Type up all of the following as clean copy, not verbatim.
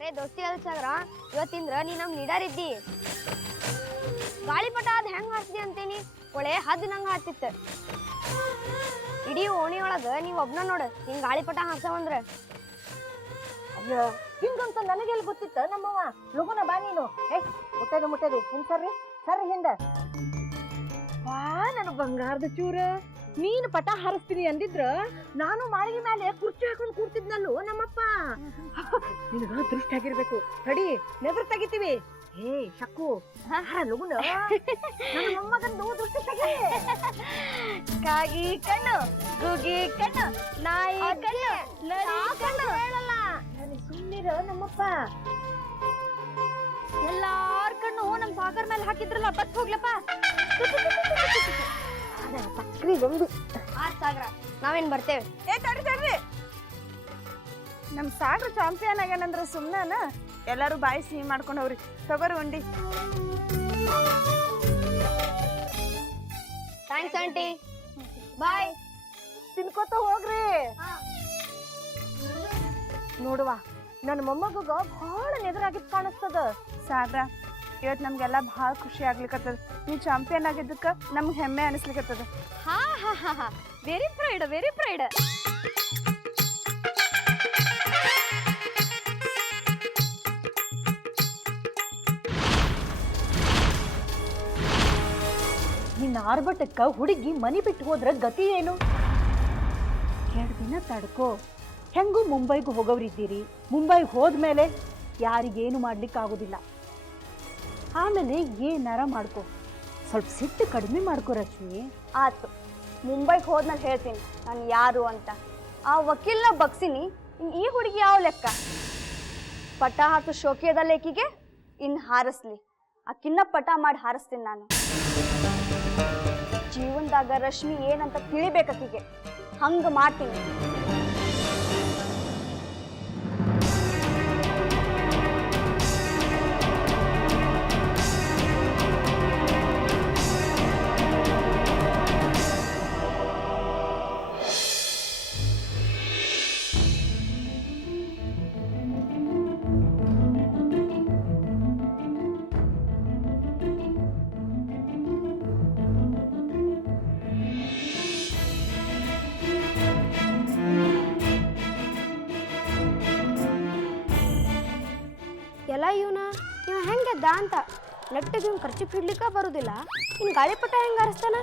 ಬರೇ ದೋಸ್ತಿ ಅಲ್ ಸಾಗರ ಇವತ್ತಿಂದ್ರ ನೀ ನಮ್ ಲೀಡರ್ ಇದ್ದಿ. ಗಾಳಿಪಟ ಅದ್ ಹೆಂಗ್ ಹಾಸ್ದಿ ಅಂತೇನಿ ಒಳ್ಳೆ ಹದ್ ನಂಗ ಹಾತಿತ್ತ. ಇಡೀ ಓಣಿ ಒಳಗ ನೀವ್ ಒಬ್ನ ನೋಡ ಹಿಂಗ್ ಗಾಳಿಪಟ ಹಾಸವಂದ್ರ. ಅಯ್ಯ ಹಿಂಗಂತ ನನಗೆಲ್ಲಿ ಗೊತ್ತಿತ್ತ ನಮ್ಮವ್ವ. ಲಗುನ ಬಾ ನೀನು. ಮುಟ್ಟದು ಹಿಂದ್ ಸರ್ರಿ ಹಿಂದ. ಬಾ ನನ್ನ ಬಂಗಾರದ ಚೂರ. ನೀನು ಪಟ ಹಾರಿಸ್ತೀನಿ ಅಂದಿದ್ರ ನಾನು ಮಾಳಿಗೆ ಮೇಲೆ ಕುರ್ಚಿ ಹಾಕೊಂಡು ಕೂರ್ತಿದ್ನಲ್ಲೋ ನಮ್ಮಪ್ಪ. ನಿನಗ ದೃಷ್ಟಿ ಆಗಿರ್ಬೇಕು. ತಡಿ ನೆದರ್ ತೆಗಿತೀವಿ. ಹೇ ಶಕ್ಕು ಲಗುನ ನನ್ನ ಮೊಮ್ಮಗಂದು ದೃಷ್ಟಿ ತೆಗಿ. ಕಾಗಿ ಕಣ್ಣು ಗುಗಿ ಕಣ್ಣು ನಾಯಿ ಕಣ್ಣು ನರಿ ಕಣ್ಣು ಹೇಳಲ್ಲ. ಸುಮ್ಮನಿರ ನಮ್ಮಪ್ಪ. ಎಲ್ಲಾರ್ ಕಣ್ಣು ನಮ್ ಸಾಗರ್ ಮೇಲೆ ಹಾಕಿದ್ರಲ್ಲ ಬತ್ ಹೋಗ್ಲಪ್ಪ. ಸಕ್ರಿ ಬಂದು ಸಾಗರ ನಾವೇನ್ ಬರ್ತೇವೆ. ತಡ್ರಿ ನಮ್ ಸಾಗರ ಚಾಂಪಿಯನ್ ಆಗ್ಯಾನಂದ್ರ ಸುಮ್ನ ಎಲ್ಲಾರು ಬಾಯಿ ಸಿಹಿ ಮಾಡ್ಕೊಂಡ್ ಹೋಗ್ರಿ. ತಗೋರಿ ಉಂಡಿ. Thanks aunty. ಬಾಯ್. ತಿನ್ಕೋತ ಹೋಗ್ರಿ. ನೋಡುವ ನನ್ನ ಮೊಮ್ಮಗ ಬಹಳ ನೆದರಾಗಿದ್ ಕಾಣಿಸ್ತದ. ಸಾಗರ ಇವತ್ ನಮ್ಗೆಲ್ಲ ಬಹಳ ಖುಷಿ ಆಗ್ಲಿಕತ್ತದ. ನೀ ಚಾಂಪಿಯನ್ ಆಗಿದ್ದಕ್ಕ ನಮ್ಗ್ ಹೆಮ್ಮೆ ಅನಿಸ್ಲಿಕತ್ತದ. ಹಾ ಹಾ ಹಾ ಹಾ ವೆರಿ ಪ್ರೈಡ್ ವೆರಿ ಪ್ರೈಡ್. ನಿನ್ನ ಆರ್ಭಟಕ್ಕ ಹುಡುಗಿ ಮನಿ ಬಿಟ್ಟು ಹೋದ್ರ ಗತಿ ಏನು? 2 ದಿನ ತಡ್ಕೋ. ಹೆಂಗೂ ಮುಂಬೈಗೂ ಹೋಗೋರಿದ್ದೀರಿ. ಮುಂಬೈಗೆ ಹೋದ್ಮೇಲೆ ಯಾರಿಗೇನು ಮಾಡ್ಲಿಕ್ಕಾಗೋದಿಲ್ಲ. ಆಮೇಲೆ ಏನಾರ ಮಾಡ್ಕೋ. ಸ್ವಲ್ಪ ಸಿಟ್ಟು ಕಡಿಮೆ ಮಾಡ್ಕೋ ರಶ್ಮಿ. ಆತು, ಮುಂಬೈಗೆ ಹೋದ್ಮೇಲೆ ಹೇಳ್ತೀನಿ ನಾನು ಯಾರು ಅಂತ. ಆ ವಕೀಲ್ನ ಬಗ್ಸಿನಿ. ಇನ್ ಈ ಹುಡುಗಿ ಯಾವ ಲೆಕ್ಕ? ಪಟ ಹಾಸು ಶೋಕಿಯದ ಲೇಕಿಗೆ ಇನ್ ಹಾರಿಸ್ಲಿ. ಆಕಿನ್ನ ಪಟ ಮಾಡಿ ಹಾರಿಸ್ತೀನಿ ನಾನು. ಜೀವನದಾಗ ರಶ್ಮಿ ಏನಂತ ತಿಳಿಬೇಕೀಗೆ. ಹಂಗ ಮಾಡ್ತೀನಿ. ಎಲ್ಲ ಇವನ ಇವ ಹೆಂಗೆದ್ದ ಅಂತ ನೆಟ್ಟಿಗೆ ಇವ್ನು ಖರ್ಚು ಹಿಡ್ಲಿಕ್ಕೆ ಬರುದಿಲ್ಲ. ಇನ್ನು ಗಾಳಿಪಟ ಹೆಂಗೆ ಹಾರಿಸ್ತಾನ?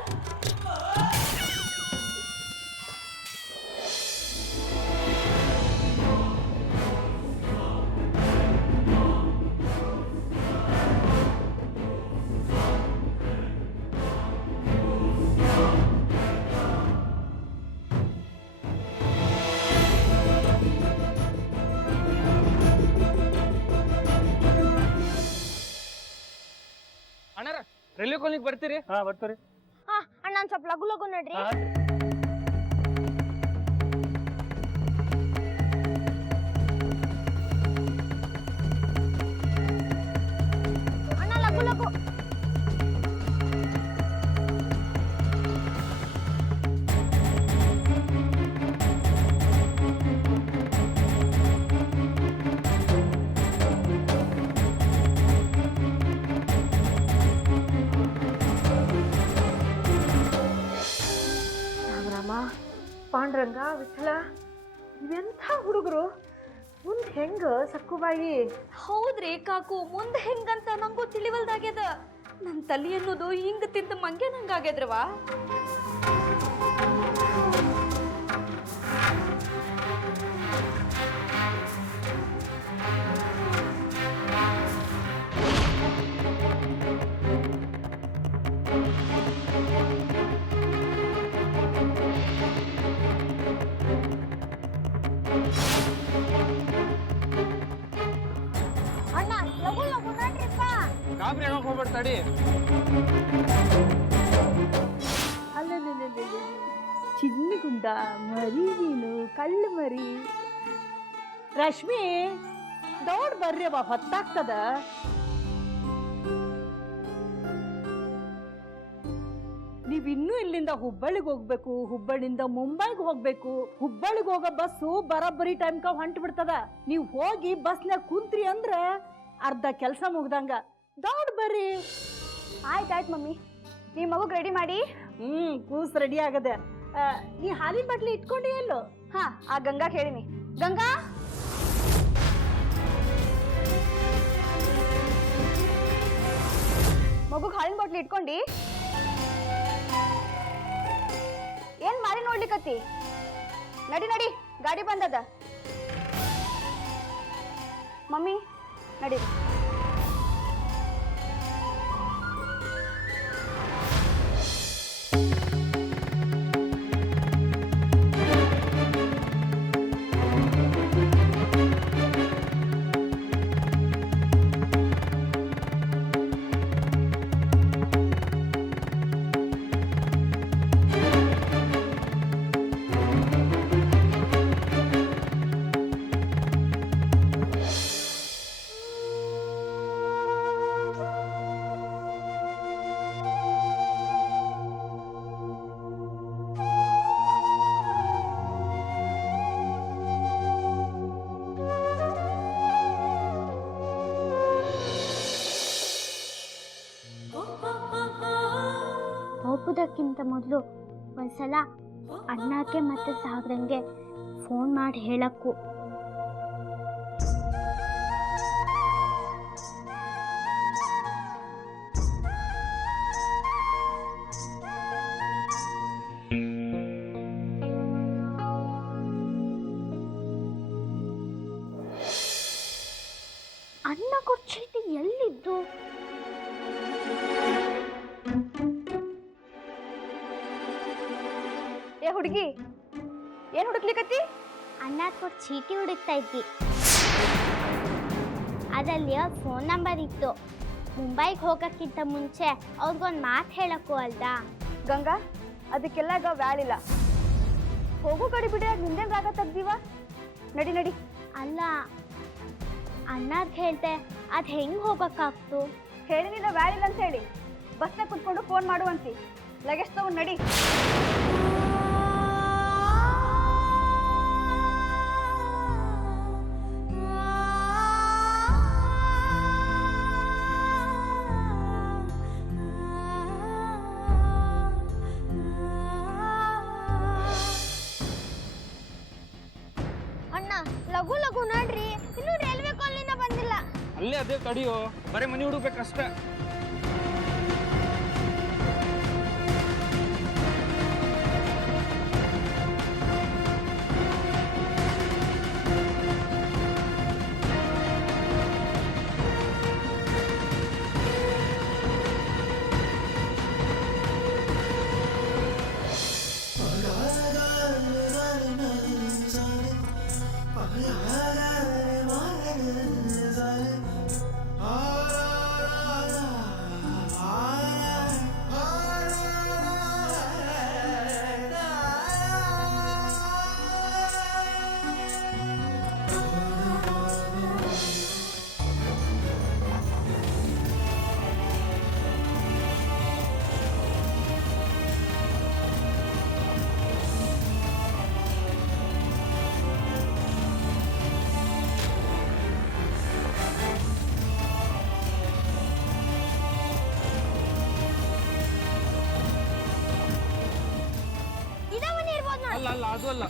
ಅಣ್ಣಾರ ರೈಲ್ವೆ ಕಾಲೋನಿಗೆ ಬರ್ತೀರಿ? ಹಾ ಬರ್ತೀರಿ. ಅಣ್ಣ ನಾನು ಸ್ವಲ್ಪ ಲಗು ಲಗು ನೋಡ್ರಿ. ಅಣ್ಣ ಲಗು ಲಗು. ಪಾಂಡ್ರಂಗ ವಿಠಲ ಇವೆಂಥ ಹುಡುಗರು. ಮುಂದೆ ಹೆಂಗ ಸಕ್ಕುಬಾಯಿ? ಹೌದ್ರಿ ಕಾಕು, ಮುಂದೆ ಹೆಂಗಂತ ನಂಗೂ ತಿಳಿವಲ್ದಾಗ್ಯದ. ನನ್ನ ತಲೆ ಅನ್ನೋದು ಹಿಂಗ ತಿಂದ ಮಂಗೆ ನಂಗಾಗ್ಯದ್ರವಾ. ಅಣ್ಣ ಲಗು ಲಗು ನೋಡ್ರಿಪ್ಪ. ಗಾಬರಿ ಏನೋ ಹೋಗ್ಬಿಡ್ತಾಡಿ. ಅಲ್ಲೇ ಚಿನ್ನಗುಂಡ ಮರಿ ನೀನು ಕಳ್ಳು ಮರಿ. ರಶ್ಮಿ ದೌಡ್ ಬರ್ರಿ ಬಾ, ಹೊತ್ತಾಗ್ತದ. ನೀವಿನ್ನೂ ಇಲ್ಲಿಂದ ಹುಬ್ಬಳ್ಳಿಗೆ ಹೋಗ್ಬೇಕು, ಹುಬ್ಬಳ್ಳಿಯಿಂದ ಮುಂಬೈಗೆ ಹೋಗ್ಬೇಕು. ಹುಬ್ಬಳ್ಳಿಗೆ ಹೋಗೋ ಬಸ್ಸು ಬರೋಬ್ಬರಿ ಟೈಮ್ಕ ಹೊಂಟು ಬಿಡ್ತದ. ನೀವು ಹೋಗಿ ಬಸ್ನಾಗ ಕುಂತ್ರಿ ಅಂದ್ರ ಅರ್ಧ ಕೆಲಸ ಮುಗ್ದಂಗ. ದೌಡ್ ಬರ್ರಿ. ಆಯ್ತಾಯ್ತು ಮಮ್ಮಿ, ನೀ ಮಗುಗ್ ರೆಡಿ ಮಾಡಿ. ಕೂಸ್ ರೆಡಿ ಆಗದೆ. ನೀ ಹಾಲಿನ ಬಾಟ್ಲಿ ಇಟ್ಕೊಂಡಿ ಎಲ್ಲೋ? ಹಾ, ಆ ಗಂಗಾ ಹೇಳಿನಿ. ಗಂಗಾ, ಮಗುಗ್ ಹಾಲಿನ ಬಾಟ್ಲಿ ಇಟ್ಕೊಂಡಿ. ಏನ್ ಮಾರಿ ನೋಡ್ಲಿಕತ್ತಿ? ನಡಿ ನಡಿ, ಗಾಡಿ ಬಂದದ. ಮಮ್ಮಿ ನಡಿ. ಹೋಗೋದಕ್ಕಿಂತ ಮೊದಲು ಒಂದ್ಸಲ ಅಣ್ಣಕ್ಕೆ ಮತ್ತೆ ಸಾಗರಂಗೆ ಫೋನ್ ಮಾಡಿ ಹೇಳಕ್ಕು. ಅಣ್ಣ ಕೊಟ್ಟ ಚೀಟಿ ಎಲ್ಲಿದ್ದು? ಏ ಹುಡುಗಿ, ಏನ್ ಹುಡುಕ್ಲಿಕತ್ತಿ? ಅಣ್ಣ ಕೊಟ್ಟ ಚೀಟಿ ಹುಡುಕ್ತಾ ಇದ್ದಿ. ಅದರಲ್ಲಿ ಅವ್ರ ಫೋನ್ ನಂಬರ್ ಇತ್ತು. ಮುಂಬೈಗೆ ಹೋಗಕ್ಕಿಂತ ಮುಂಚೆ ಅವ್ರಿಗೊಂದು ಮಾತು ಹೇಳಕ್ಕು ಅಲ್ದಾ? ಗಂಗಾ, ಅದಕ್ಕೆಲ್ಲ ಈಗ ವ್ಯಾಳಿಲ್ಲ. ಹೋಗೋ ಕಡೆ ಬಿಡ್ರೆ ನಿಂದೇನ್ ರಾಗ ತೆಗ್ದೀವ? ನಡಿ ನಡಿ. ಅಲ್ಲ, ಅಣ್ಣಾರ್ಗೆ ಹೇಳ್ದೆ ಅದು ಹೆಂಗೆ ಹೋಗಕ್ಕಾಗ್ತು? ಹೇಳಿನಿಲ್ಲ ವ್ಯಾಳಿಲ್ಲ ಅಂತ ಹೇಳಿ. ಬಸ್ನಾಗ ಕುತ್ಕೊಂಡು ಫೋನ್ ಮಾಡುವಂತಿ. ಲಗೇಜ್ ತಗೊಂಡು ನಡಿ. ಅಣ್ಣ, ಲಘು ಲಘು ನೋಡ್ರಿ, ಇನ್ನು ರೈಲ್ವೆ ಕಾಲೋನಿನ ಬಂದಿಲ್ಲ. ಅಲ್ಲೇ ಅದೇ ತಡಿಯೋ, ಬರೀ ಮನೆ ಹುಡುಕ್ಬೇಕಷ್ಟ. ಅಲ್ಲ ಅಲ್ಲ, ಅದು ಅಲ್ಲ.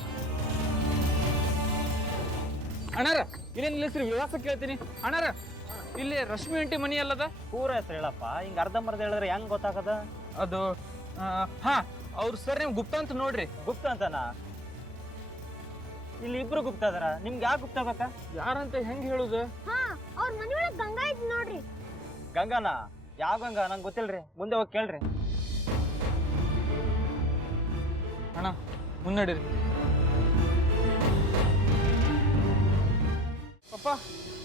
ಅಣ್ಣಾರ, ಇಲ್ಲೇನು ನಿಲ್ಲಿಸ್ರಿ, ವಿಳಾಸ ಕೇಳ್ತೀನಿ. ಅಣ್ಣಾರ, ಇಲ್ಲಿ ರಶ್ಮಿ ಆಂಟಿ ಮನಿ ಅಲ್ಲದ? ಪೂರ ಹೆಸರು ಹೇಳಪ್ಪ. ಹಿಂಗೆ ಅರ್ಧಂಬರ್ಧ ಹೇಳಿದ್ರೆ ಹೆಂಗೆ ಗೊತ್ತಾಗದ? ಅದು ಹಾ, ಅವ್ರ ಸರ್ ನಿಮ್ ಗುಪ್ತ ಅಂತ ನೋಡ್ರಿ. ಗುಪ್ತ ಅಂತನಾ? ಇಲ್ಲಿ ಇಬ್ರು ಗುಪ್ತ ಅದಾರ, ನಿಮ್ಗೆ ಯಾಕೆ ಗುಪ್ತ ಬೇಕಾ? ಯಾರಂತ ಹೆಂಗ್ ಹೇಳುದು? ಹಾ, ಅವ್ರ ಮನೆಯೊಳಗೆ ಗಂಗಾ ಇದ್ ನೋಡ್ರಿ. ಗಂಗಾನ? ಯಾವ ಗಂಗಾ? ನಂಗೆ ಗೊತ್ತಿಲ್ರಿ, ಮುಂದೆ ಹೋಗಿ ಕೇಳ್ರಿ. ಅಣ್ಣ ಮುನ್ನಡಿರಿ. ಪಪ್ಪ,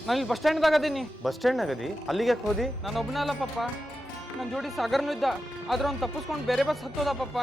ನಾನು ಇಲ್ಲಿ ಬಸ್ ಸ್ಟ್ಯಾಂಡ್ದಾಗ ಅದೀನಿ. ಬಸ್ ಸ್ಟ್ಯಾಂಡ್ ಆಗದಿ? ಅಲ್ಲಿಗೆ ಯಾಕೆ ಹೋದಿ? ನಾನು ಒಬ್ಬನೇ ಅಲ್ಲ ಪಪ್ಪ, ನನ್ನ ಜೋಡಿ ಸಾಗರ್ನು ಇದ್ದ. ಆದ್ರೆ ಅವ್ನು ತಪ್ಪಿಸ್ಕೊಂಡು ಬೇರೆ ಬಸ್ ಹತ್ತೋದ ಪಪ್ಪ.